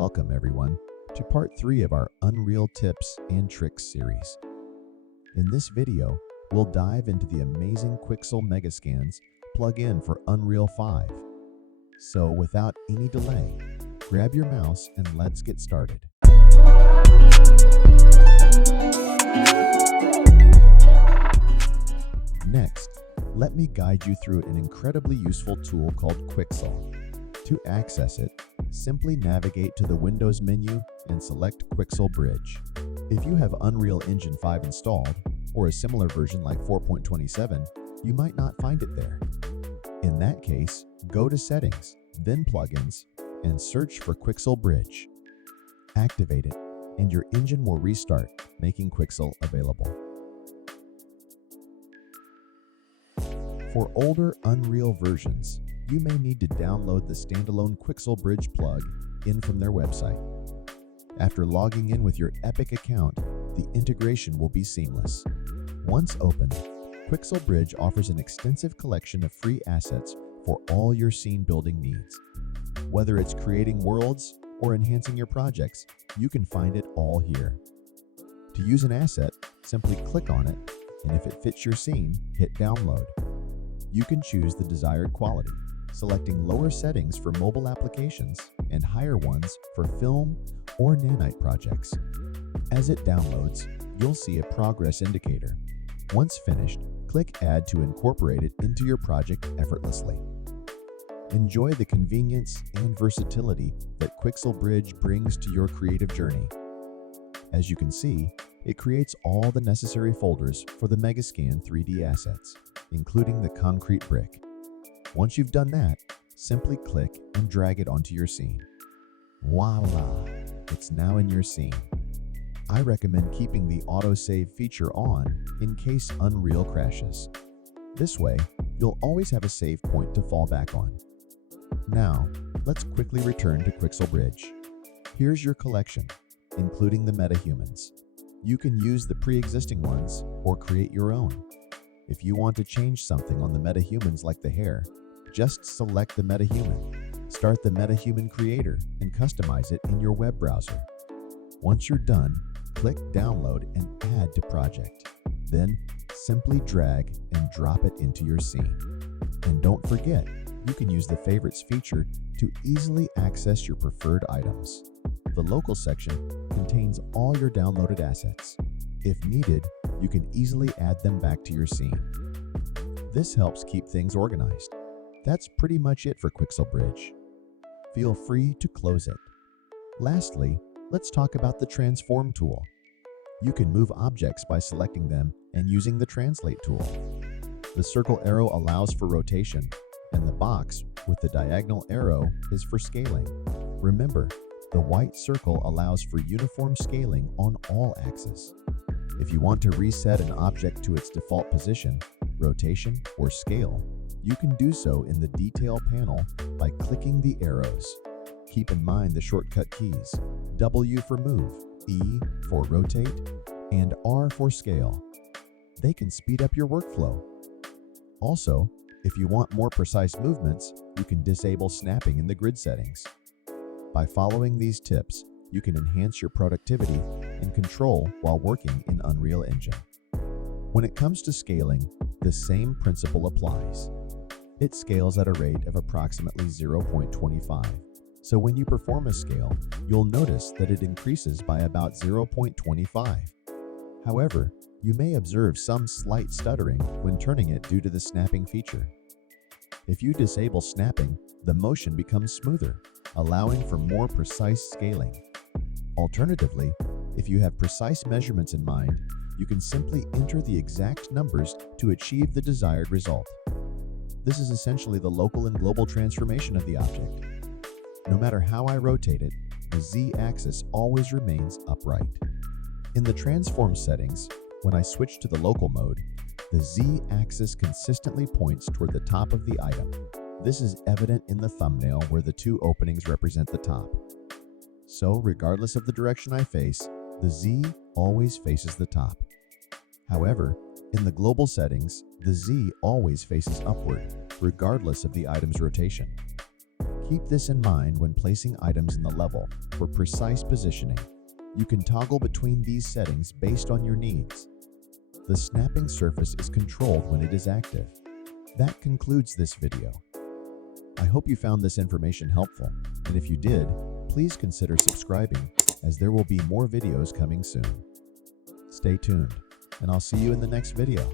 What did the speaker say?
welcome everyone to part 3 of our Unreal Tips and Tricks series. In this video, we'll dive into the amazing Quixel Megascans plugin for Unreal 5. So without any delay, grab your mouse and let's get started. Next, let me guide you through an incredibly useful tool called Quixel. To access it, simply navigate to the Windows menu and select Quixel Bridge. If you have Unreal Engine 5 installed, or a similar version like 4.27, you might not find it there. In that case, go to Settings, then Plugins, and search for Quixel Bridge. Activate it, and your engine will restart, making Quixel available. For older Unreal versions, you may need to download the standalone Quixel Bridge plug in from their website. After logging in with your Epic account, the integration will be seamless. Once opened, Quixel Bridge offers an extensive collection of free assets for all your scene building needs. Whether it's creating worlds or enhancing your projects, you can find it all here. To use an asset, simply click on it, and if it fits your scene, hit download. You can choose the desired quality, selecting lower settings for mobile applications and higher ones for film or nanite projects. As it downloads, you'll see a progress indicator. Once finished, click Add to incorporate it into your project effortlessly. Enjoy the convenience and versatility that Quixel Bridge brings to your creative journey. As you can see, it creates all the necessary folders for the Megascan 3D assets, including the concrete brick. Once you've done that, simply click and drag it onto your scene. Voila! It's now in your scene. I recommend keeping the autosave feature on in case Unreal crashes. This way, you'll always have a save point to fall back on. Now, let's quickly return to Quixel Bridge. Here's your collection, including the metahumans. You can use the pre-existing ones or create your own. If you want to change something on the metahumans like the hair, just select the metahuman, start the metahuman creator, and customize it in your web browser. Once you're done, click Download and Add to Project. Then, simply drag and drop it into your scene. And don't forget, you can use the Favorites feature to easily access your preferred items. The Local section contains all your downloaded assets. If needed, you can easily add them back to your scene. This helps keep things organized. That's pretty much it for Quixel Bridge. Feel free to close it. Lastly, let's talk about the Transform tool. You can move objects by selecting them and using the Translate tool. The circle arrow allows for rotation, and the box with the diagonal arrow is for scaling. Remember, the white circle allows for uniform scaling on all axes. If you want to reset an object to its default position, rotation, or scale, you can do so in the Detail panel by clicking the arrows. Keep in mind the shortcut keys: W for Move, E for Rotate, and R for Scale. They can speed up your workflow. Also, if you want more precise movements, you can disable snapping in the grid settings. By following these tips, you can enhance your productivity and control while working in Unreal Engine. When it comes to scaling, the same principle applies. It scales at a rate of approximately 0.25. So when you perform a scale, you'll notice that it increases by about 0.25. However, you may observe some slight stuttering when turning it due to the snapping feature. If you disable snapping, the motion becomes smoother, allowing for more precise scaling. Alternatively, if you have precise measurements in mind, you can simply enter the exact numbers to achieve the desired result. This is essentially the local and global transformation of the object. No matter how I rotate it, the Z-axis always remains upright. In the Transform settings, when I switch to the local mode, the Z-axis consistently points toward the top of the item. This is evident in the thumbnail where the two openings represent the top. So, regardless of the direction I face, the Z always faces the top. However, in the global settings, the Z always faces upward, regardless of the item's rotation. Keep this in mind when placing items in the level for precise positioning. You can toggle between these settings based on your needs. The snapping surface is controlled when it is active. That concludes this video. I hope you found this information helpful, and if you did, please consider subscribing, as there will be more videos coming soon. Stay tuned, and I'll see you in the next video.